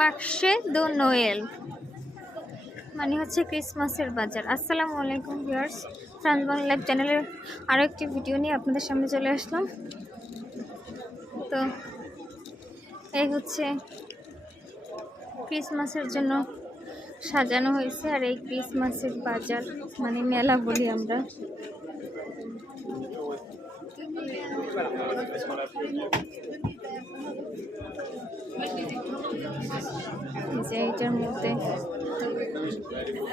মার্কশে দো নোয়েল। মানে হচ্ছে ক্রিসমাসের বাজার। আসসালামু আলাইকুম ভিউয়ার্স। ফ্রান্স বাংলা লাইভ চ্যানেলের আরও একটি ভিডিও নিয়ে আপনাদের সামনে চলে আসলাম। তো এই হচ্ছে ক্রিসমাসের জন্য সাজানো হয়েছে আর এই ক্রিসমাসের বাজার মানে মেলা বলি আমরা। যে এটার মধ্যে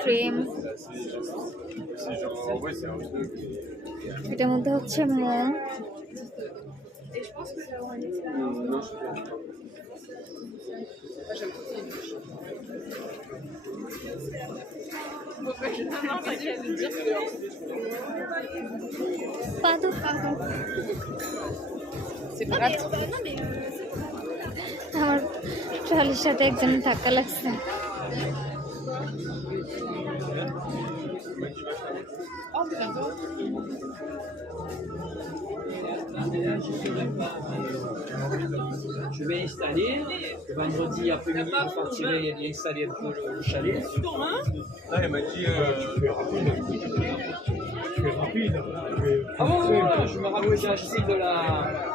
ফ্রেম এটার মধ্যে হচ্ছে মোম পাদু আমার ট্রলির সাথে একজন ধাক্কা লাগছে Je vais installer. Le vendredi après-midi, je partirai et installer un peu le, le chalet. Là, elle m'a dit, euh, tu fais rapide. Tu fais rapide. Tu fais- Ah bon, ouais, ouais, je me rappelle, j'ai acheté de la,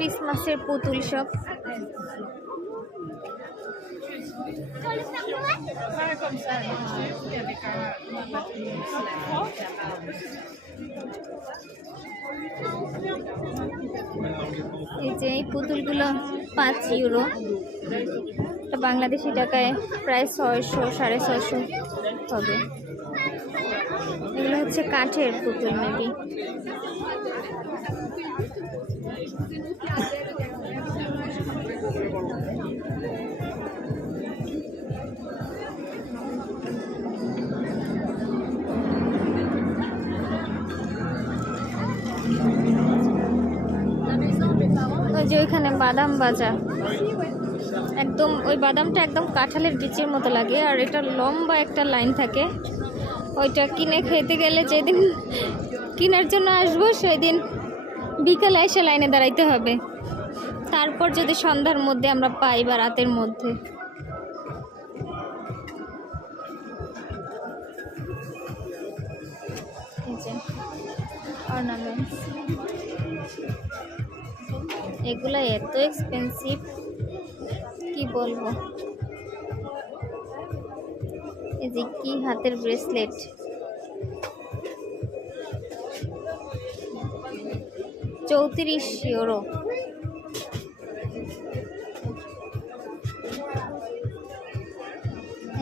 ক্রিসমাসের পুতুল সব। এই যে এই পুতুলগুলো পাঁচ euro. Bangladeshi টাকায় প্রায় ছয়শো, সাড়ে ছয়শো হবে। এগুলো হচ্ছে কাঠের পুতুল মেবি ওই যে ওইখানে বাদাম বাজা একদম, ওই বাদামটা একদম কাঁঠালের বিচির মতো লাগে, আর এটা লম্বা একটা লাইন থাকে। ওইটা কিনে খেতে গেলে যেদিন কেনার জন্য আসব, সেদিন বিকালে এসে লাইনে দাঁড়াইতে হবে। তারপর যদি সন্ধ্যার মধ্যে আমরা পাই বা রাতের মধ্যে। এগুলো এত এক্সপেন্সিভ কি বলব? এই যে কি হাতের ব্রেসলেট চৌত্রিশ ইউরো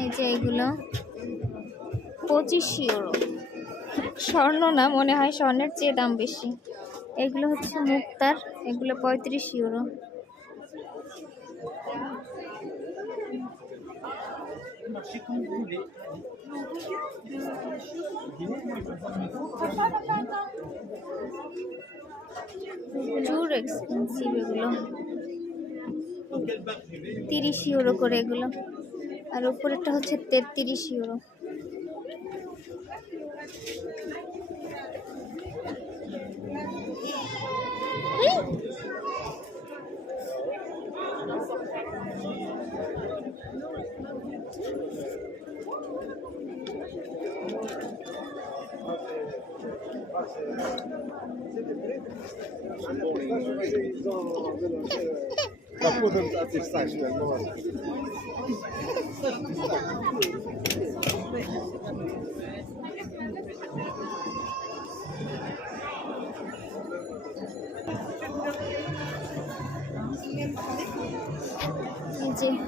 এই যে এইগুলো। পঁচিশ ইউরো স্বর্ণ না, মনে হয় স্বর্ণের চেয়ে দাম বেশি। এগুলো হচ্ছে মুক্তার, এগুলো পঁয়ত্রিশ ইউরো প্রচুর এক্সপেন্সিভ এগুলো। তিরিশ ইউরো করে এগুলো। আর উপরেরটা হচ্ছে তেত্রিশ euro Dar putem atesta și pe Иди.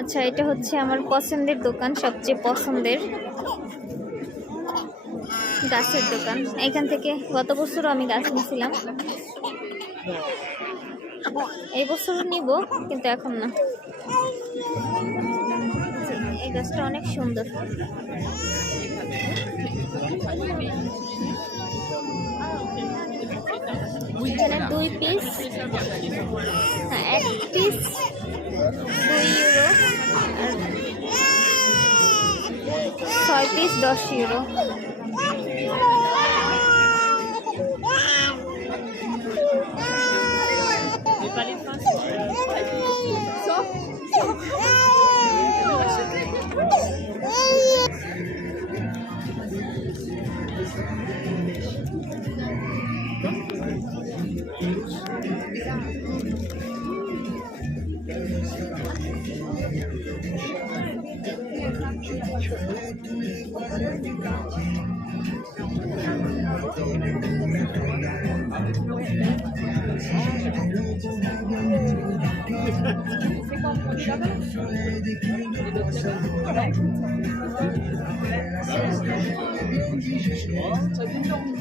আচ্ছা এটা হচ্ছে আমার পছন্দের দোকান, সবচেয়ে পছন্দের গাছের দোকান। এখান থেকে গত বছরও আমি গাছ নিয়েছিলাম। এই বছরও নিব, কিন্তু এখন না। এই গাছটা অনেক সুন্দর। দুই পিস হ্যাঁ এক পিস দুই ইউরো আর ছয় পিস দশ euro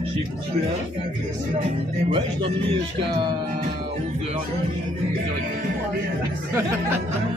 J'ai écouté là. Ouais, je dormis jusqu'à 11h. 11h30.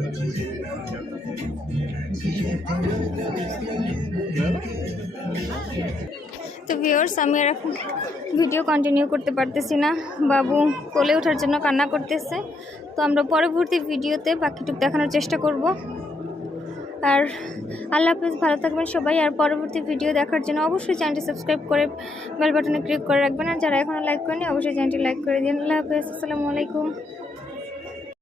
তো ভিউয়ার্স আমি আর এখন ভিডিও কন্টিনিউ করতে পারতেছি না। বাবু কোলে ওঠার জন্য কান্না করতেছে। তো আমরা পরবর্তী ভিডিওতে বাকিটুক দেখানোর চেষ্টা করব। আর আল্লাহ হাফিজ, ভালো থাকবেন সবাই। আর পরবর্তী ভিডিও দেখার জন্য অবশ্যই চ্যানেলটি সাবস্ক্রাইব করে বেল বাটনে ক্লিক করে রাখবেন। আর যারা এখনও লাইক করেনি অবশ্যই চ্যানেলটি লাইক করে দিন। আল্লাহ হাফিজ, আসসালামু আলাইকুম।